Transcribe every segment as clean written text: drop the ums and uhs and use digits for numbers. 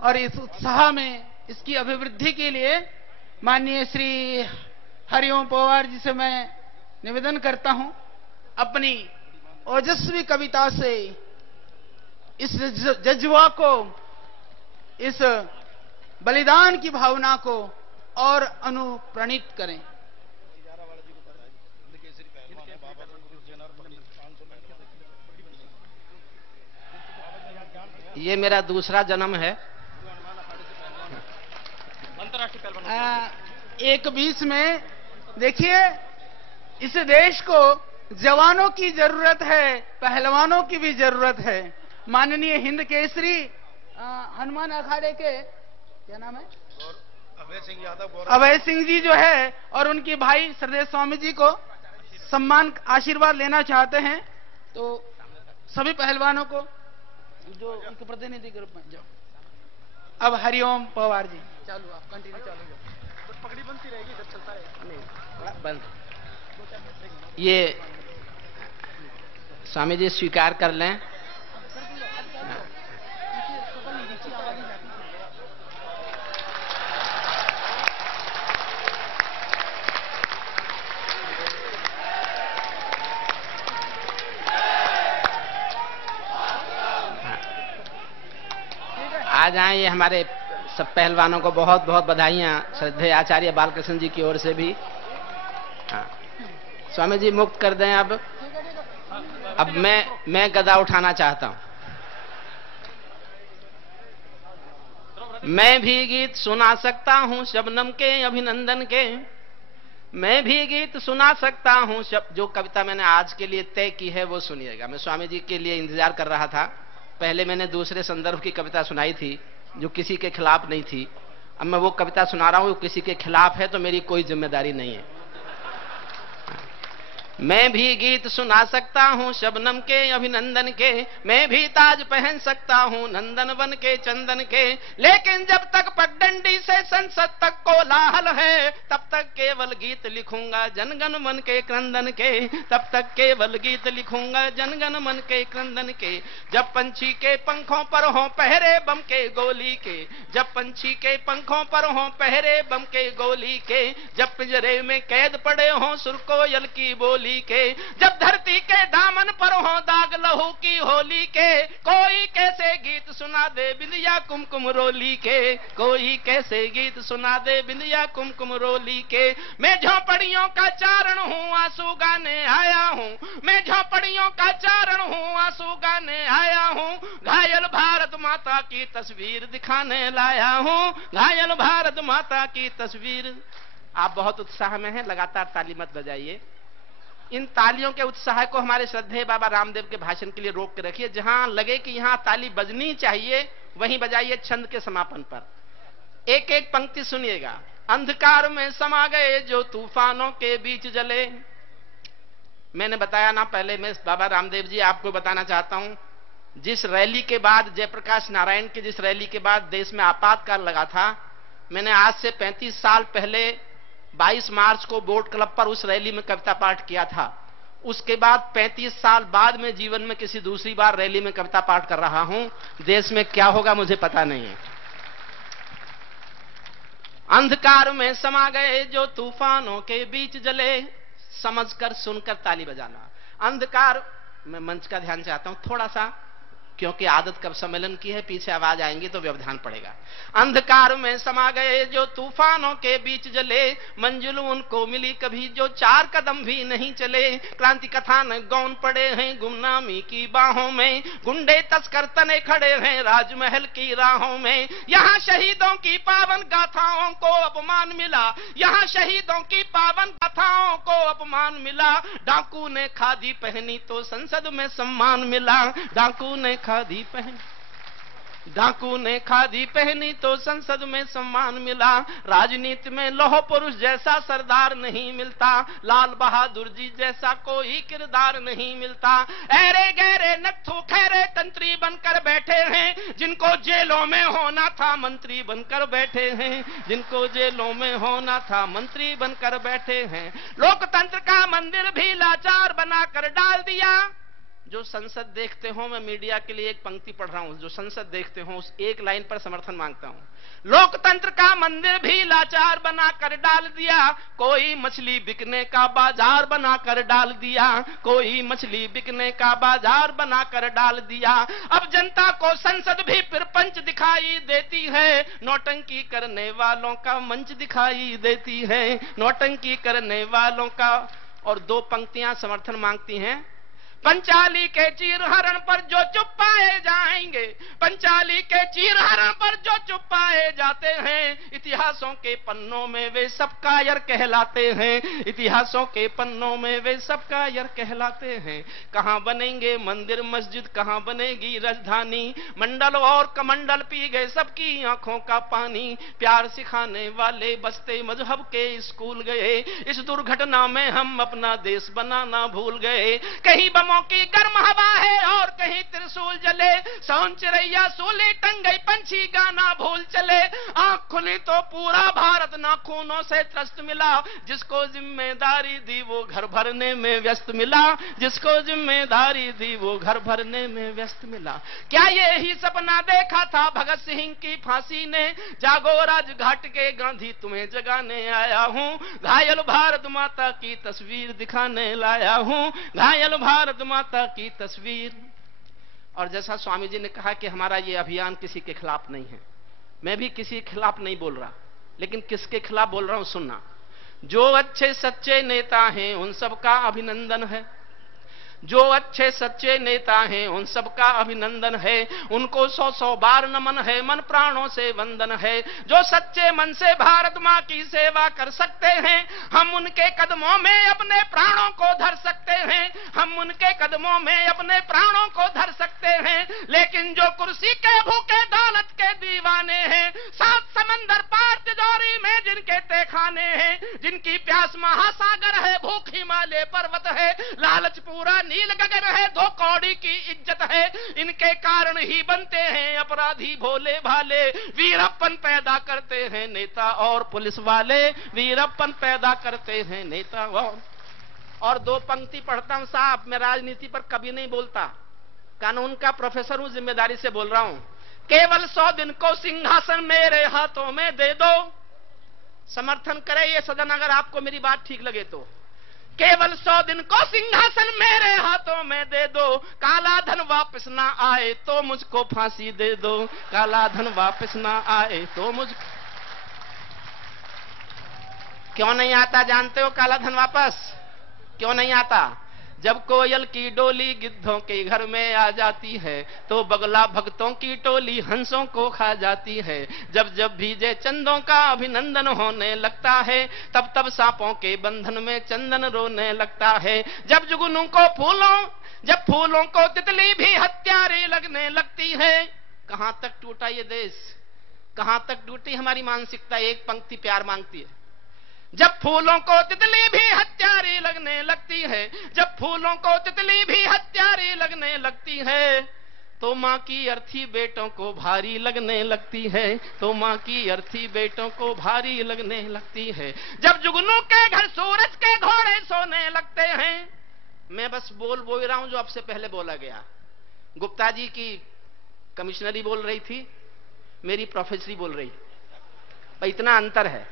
और इस उत्साह में इसकी अभिवृद्धि के लिए माननीय श्री हरिओम पवार जी से मैं निवेदन करता हूं, अपनी ओजस्वी कविता से इस जज्बा को, इस बलिदान की भावना को और अनुप्राणित करें। ये मेरा दूसरा जन्म है। 1-20 में देखिए, इस देश को जवानों की जरूरत है, पहलवानों की भी जरूरत है। माननीय हिंद केसरी हनुमान अखाड़े के क्या नाम है, अभय सिंह जी जो है, और उनके भाई सरदेव स्वामी जी को सम्मान आशीर्वाद लेना चाहते हैं। तो सभी पहलवानों को जो उनके प्रतिनिधि के रूप में जाओ। अब हरिओम पवार जी चालू, आप कंटिन्यू चालू जाओ। पगड़ी बनती रहेगी, जब चलता रहेगा नहीं बंद। ये स्वामी जी स्वीकार कर लें। आ जाएं। ये हमारे सब पहलवानों को बहुत बहुत बधाइयां श्रद्धेय आचार्य बालकृष्ण जी की ओर से भी। हाँ, स्वामी जी मुक्त कर दें। अब मैं गदा उठाना चाहता हूं। मैं भी गीत सुना सकता हूं शबनम के अभिनंदन के, मैं भी गीत सुना सकता हूं। जो कविता मैंने आज के लिए तय की है वो सुनिएगा। मैं स्वामी जी के लिए इंतजार कर रहा था। पहले मैंने दूसरे संदर्भ की कविता सुनाई थी जो किसी के खिलाफ नहीं थी। अब मैं वो कविता सुना रहा हूं, किसी के खिलाफ है तो मेरी कोई जिम्मेदारी नहीं है। मैं भी गीत सुना सकता हूँ शबनम के अभिनंदन के, मैं भी ताज पहन सकता हूँ नंदन बन के चंदन के, लेकिन जब तक पगडंडी से संसद तक कोलाहल है तब तक केवल गीत लिखूंगा जनगण मन के क्रंदन के, तब तक केवल गीत लिखूंगा जनगण मन के क्रंदन के। जब पंछी के पंखों पर हो पहरे बम के गोली के, जब पंछी के पंखों पर हो पहरे बम के गोली के, जब पिंजरे में कैद पड़े हो सुरकोयल की बोली के, जब धरती के दामन पर हो दाग लहू की होली के, कोई कैसे गीत सुना दे बिंदिया कुमकुम रोली के, कोई कैसे गीत सुना दे बिंदिया कुमकुम रोली के। मैं झोपड़ियों का चारण हूँ आंसू गाने आया हूँ, मैं झोपड़ियों का चारण हूँ आंसू गाने आया हूँ, घायल भारत माता की तस्वीर दिखाने लाया हूँ, घायल भारत माता की तस्वीर। आप बहुत उत्साह में हैं, लगातार ताली मत बजाइए। इन तालियों के उत्साह को हमारे श्रद्धेय बाबा रामदेव के भाषण के लिए रोक के रखिए। जहां लगे कि यहां ताली बजनी चाहिए वहीं बजाइए। छंद के समापन पर एक एक पंक्ति सुनिएगा। अंधकार में समा गए जो तूफानों के बीच जले। मैंने बताया ना पहले, मैं बाबा रामदेव जी आपको बताना चाहता हूं, जिस रैली के बाद, जयप्रकाश नारायण की जिस रैली के बाद देश में आपातकाल लगा था, मैंने आज से 35 साल पहले 22 मार्च को बोट क्लब पर उस रैली में कविता पाठ किया था। उसके बाद 35 साल बाद में जीवन में किसी दूसरी बार रैली में कविता पाठ कर रहा हूं। देश में क्या होगा मुझे पता नहीं है। अंधकार में समा गए जो तूफानों के बीच जले, समझकर सुनकर ताली बजाना। अंधकार में मंच का ध्यान चाहता हूं थोड़ा सा, क्योंकि आदत कब सम्मेलन की है, पीछे आवाज आएंगी तो व्यवधान पड़ेगा। अंधकार में समा गए जो तूफानों के बीच जले, मंजिल उनको मिली कभी जो 4 कदम भी नहीं चले। क्रांति कथानक गौन पड़े हैं गुमनामी की बाहों में, गुंडे तस्कर तने खड़े हैं राजमहल की राहों में। यहाँ शहीदों की पावन गाथाओं को अपमान मिला, यहाँ शहीदों की पावन गाथाओं को अपमान मिला। डाकू ने खादी पहनी तो संसद में सम्मान मिला, डाकू ने खादी पहनी, डाकू ने खादी पहनी तो संसद में सम्मान मिला। राजनीति में लौह पुरुष जैसा सरदार नहीं मिलता, लाल बहादुर जी जैसा कोई किरदार नहीं मिलता। ऐरे गहरे नत्थु खैरे तंत्री बनकर बैठे हैं, जिनको जेलों में होना था मंत्री बनकर बैठे हैं, जिनको जेलों में होना था मंत्री बनकर बैठे हैं। लोकतंत्र का मंदिर भी लाचार बनाकर डाल दिया, जो संसद देखते हो, मैं मीडिया के लिए एक पंक्ति पढ़ रहा हूं, जो संसद देखते हो उस एक लाइन पर समर्थन मांगता हूं। लोकतंत्र का मंदिर भी लाचार बनाकर डाल दिया, कोई मछली बिकने का बाजार बनाकर डाल दिया, कोई मछली बिकने का बाजार बनाकर डाल दिया। अब जनता को संसद भी फिर पंच दिखाई देती है, नौटंकी करने वालों का मंच दिखाई देती है, नौटंकी करने वालों का। और दो पंक्तियां समर्थन मांगती हैं। पंचाली के चीरहरण पर जो चुप पाए जाएंगे, पंचाली के चीरहरण पर जो चुप पाए जाते हैं, इतिहासों के पन्नों में वे सब कायर कहलाते हैं, इतिहासों के पन्नों में वे सब कायर कहलाते हैं। कहां बनेंगे मंदिर मस्जिद, कहां बनेगी राजधानी, मंडल और कमंडल पी गए सबकी आंखों का पानी, प्यार सिखाने वाले बसते मजहब के स्कूल गए, इस दुर्घटना में हम अपना देश बनाना भूल गए। कहीं की गर्म हवा है और कहीं त्रिशूल जले, सोन चिड़ैया सूली टंग गई, पंछी गाना भूल चले, आंख खुली तो पूरा भारत नाखूनों से त्रस्त मिला, जिसको जिम्मेदारी दी वो घर भरने में व्यस्त मिला, जिसको जिम्मेदारी दी वो घर भरने में व्यस्त मिला। क्या ये ही सपना देखा था भगत सिंह की फांसी ने, जागो राजघाट के गांधी तुम्हें जगाने आया हूं, घायल भारत माता की तस्वीर दिखाने लाया हूं, घायल भारत माता की तस्वीर। और जैसा स्वामी जी ने कहा कि हमारा ये अभियान किसी के खिलाफ नहीं है, मैं भी किसी के खिलाफ नहीं बोल रहा, लेकिन किसके खिलाफ बोल रहा हूं सुनना। जो अच्छे सच्चे नेता हैं उन सबका अभिनंदन है, जो अच्छे सच्चे नेता हैं उन सबका अभिनंदन है, उनको 100-100 बार नमन है, मन प्राणों से वंदन है। जो सच्चे मन से भारत माँ की सेवा कर सकते हैं, हम उनके कदमों में अपने प्राणों को धर सकते हैं, हम उनके कदमों में अपने प्राणों को धर सकते हैं। लेकिन जो कुर्सी के भूखे दौलत के दीवाने हैं, 7 समंदर पार तिजोरी में जिनके तहखाने हैं, जिनकी प्यास महासागर है, भूख हिमालय पर्वत है, लालच पूरा नील गगन है, 2 कौड़ी की इज्जत है, इनके कारण ही बनते हैं अपराधी भोले भाले। वीरप्पन पैदा करते हैं नेता और पुलिस वाले, वीरप्पन पैदा करते हैं नेता और 2 पंक्ति पढ़ता हूं साहब, मैं राजनीति पर कभी नहीं बोलता, कानून का प्रोफेसर हूं, जिम्मेदारी से बोल रहा हूं। केवल 100 दिन को सिंहासन मेरे हाथों में दे दो, समर्थन करे ये सदन अगर आपको मेरी बात ठीक लगे तो। केवल 100 दिन को सिंहासन मेरे हाथों में दे दो, काला धन वापस ना आए तो मुझको फांसी दे दो, काला धन वापस ना आए तो मुझको। क्यों नहीं आता जानते हो काला धन वापस? क्यों नहीं आता? जब कोयल की डोली गिद्धों के घर में आ जाती है, तो बगला भक्तों की टोली हंसों को खा जाती है। जब जब भीजे चंदों का अभिनंदन होने लगता है, तब तब सांपों के बंधन में चंदन रोने लगता है। जब जुगनू को जब फूलों को तितली भी हत्यारे लगने लगती है। कहां तक टूटा ये देश, कहां तक टूटी हमारी मानसिकता? एक पंक्ति प्यार मांगती है। जब फूलों को तितली भी हत्यारी लगने लगती है, जब फूलों को तितली भी हत्यारी लगने लगती है, तो माँ की अर्थी बेटों को भारी लगने लगती है, तो माँ की अर्थी बेटों को भारी लगने लगती है। जब जुगनू के घर सूरज के घोड़े सोने लगते हैं। मैं बस बोल रहा हूं जो आपसे पहले बोला गया। गुप्ता जी की कमिश्नरी बोल रही थी, मेरी प्रोफेसरी बोल रही, भाई इतना अंतर है।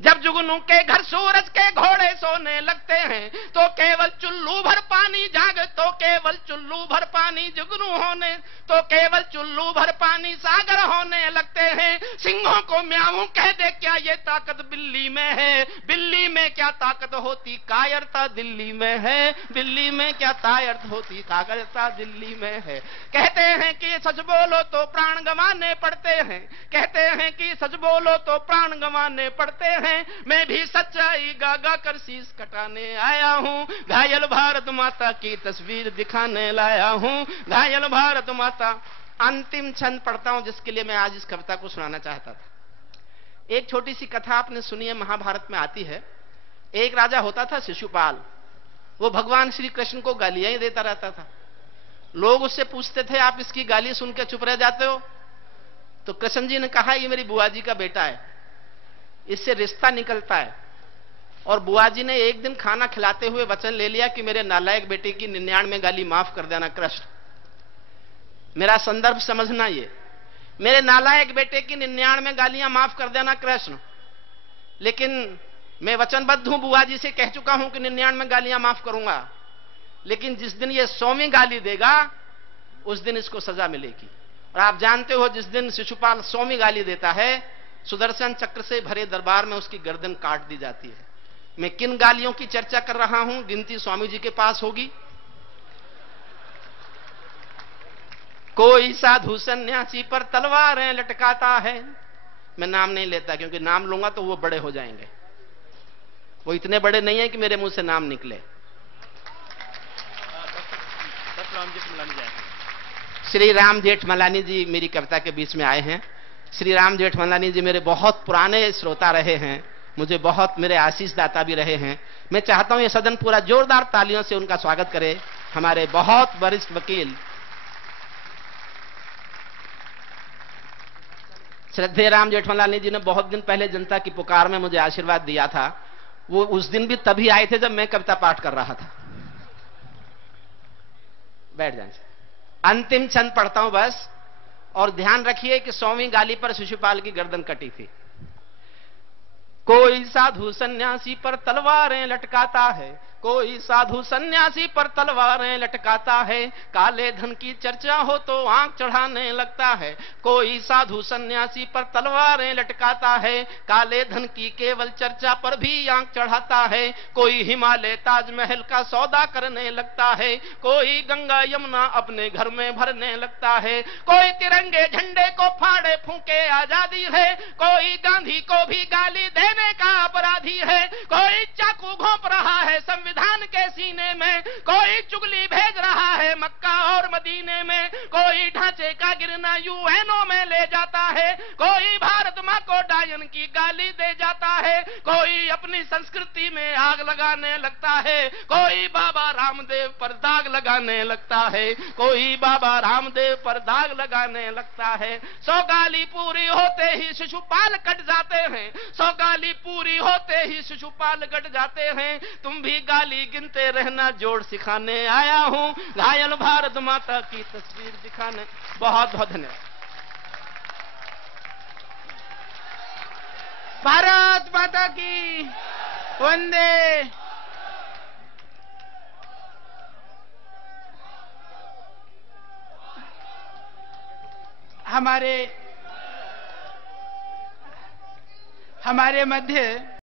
जब जुगनू के घर सूरज के घोड़े सोने लगते हैं, तो केवल चुल्लू भर पानी तो केवल चुल्लू भर पानी जुगनू होने, तो केवल चुल्लू भर पानी सागर होने लगते हैं। सिंहों को म्याऊं कह दे क्या ये ताकत बिल्ली में है, बिल्ली में क्या ताकत होती कायरता दिल्ली में है, दिल्ली में क्या ताकत होती कायरता दिल्ली में है। कहते हैं कि सच बोलो तो प्राण गंवाने पड़ते हैं, कहते हैं कि सच बोलो तो प्राण गंवाने पड़ते हैं। मैं भी सच्चाई गा कर शीश कटाने आया हूँ, घायल भारत माता की तस्वीर दिखाने लाया हूँ, घायल भारत माता। अंतिम छंद पढ़ता हूँ जिसके लिए मैं आज इस कविता को सुनाना चाहता था। एक छोटी सी कथा आपने सुनी है, महाभारत में आती है। एक राजा होता था शिशुपाल, वो भगवान श्री कृष्ण को गालियां ही देता रहता था। लोग उससे पूछते थे आप इसकी गाली सुन के चुप रह जाते हो? तो कृष्ण जी ने कहा ये मेरी बुआ जी का बेटा है, इससे रिश्ता निकलता है, और बुआ जी ने एक दिन खाना खिलाते हुए वचन ले लिया कि मेरे नालायक बेटे की 99 गाली माफ कर देना कृष्ण। मेरा संदर्भ समझना, ये मेरे नालायक बेटे की 99 गालियां माफ कर देना कृष्ण। लेकिन मैं वचनबद्ध हूं, बुआ जी से कह चुका हूं कि 99 गालियां माफ करूंगा, लेकिन जिस दिन ये 100वीं गाली देगा उस दिन इसको सजा मिलेगी। और आप जानते हो जिस दिन शिशुपाल 100वीं गाली देता है, सुदर्शन चक्र से भरे दरबार में उसकी गर्दन काट दी जाती है। मैं किन गालियों की चर्चा कर रहा हूं, गिनती स्वामी जी के पास होगी। कोई साधु सन्यासी पर तलवारें लटकाता है। मैं नाम नहीं लेता, क्योंकि नाम लूंगा तो वो बड़े हो जाएंगे। वो इतने बड़े नहीं है कि मेरे मुंह से नाम निकले। श्री राम जेठमलानी जी मेरी कविता के बीच में आए हैं। श्री राम जेठमलानी जी मेरे बहुत पुराने श्रोता रहे हैं, मुझे बहुत मेरे आशीष दाता भी रहे हैं। मैं चाहता हूं ये सदन पूरा जोरदार तालियों से उनका स्वागत करे। हमारे बहुत वरिष्ठ वकील श्रद्धेय राम जेठमलानी जी ने बहुत दिन पहले जनता की पुकार में मुझे आशीर्वाद दिया था। वो उस दिन भी तभी आए थे जब मैं कविता पाठ कर रहा था। बैठ जाए, अंतिम छंद पढ़ता हूं बस, और ध्यान रखिए कि 100वीं गाली पर शिशुपाल की गर्दन कटी थी। कोई साधु सन्यासी पर तलवारें लटकाता है, कोई साधु सन्यासी पर तलवारें लटकाता है, काले धन की चर्चा हो तो आंख चढ़ाने लगता है। कोई साधु सन्यासी पर तलवारें लटकाता है, काले धन की केवल चर्चा पर भी आंख चढ़ाता है। कोई हिमालय ताजमहल का सौदा करने लगता है, कोई गंगा यमुना अपने घर में भरने लगता है। कोई तिरंगे झंडे को फाड़े फूंके आजादी है, कोई गांधी को भी गाली देने का अपराधी है। कोई चाकू घोंप रहा है संविधान के सीने में, कोई चुगली भेज रहा है मक्का और मदीने में। कोई ढांचे का गिरना यूएनओ में ले जाता है, कोई भारत माँ को डायन की गाली दे जाता है। कोई अपनी संस्कृति में आग लगाने लगता है, कोई बाबा रामदेव पर दाग लगाने लगता है, कोई बाबा रामदेव पर दाग लगाने लगता है। 100 गाली पूरी होते ही शिशुपाल कट जाते हैं, 100 गाली पूरी होते ही शिशुपाल कट जाते हैं। तुम भी गाली गिनते रहना, जोड़ सिखाने आया हूं, घायल भारत माता की तस्वीर दिखाने। बहुत बहुत धन्यवाद। भारत माता की वंदे। हमारे मध्य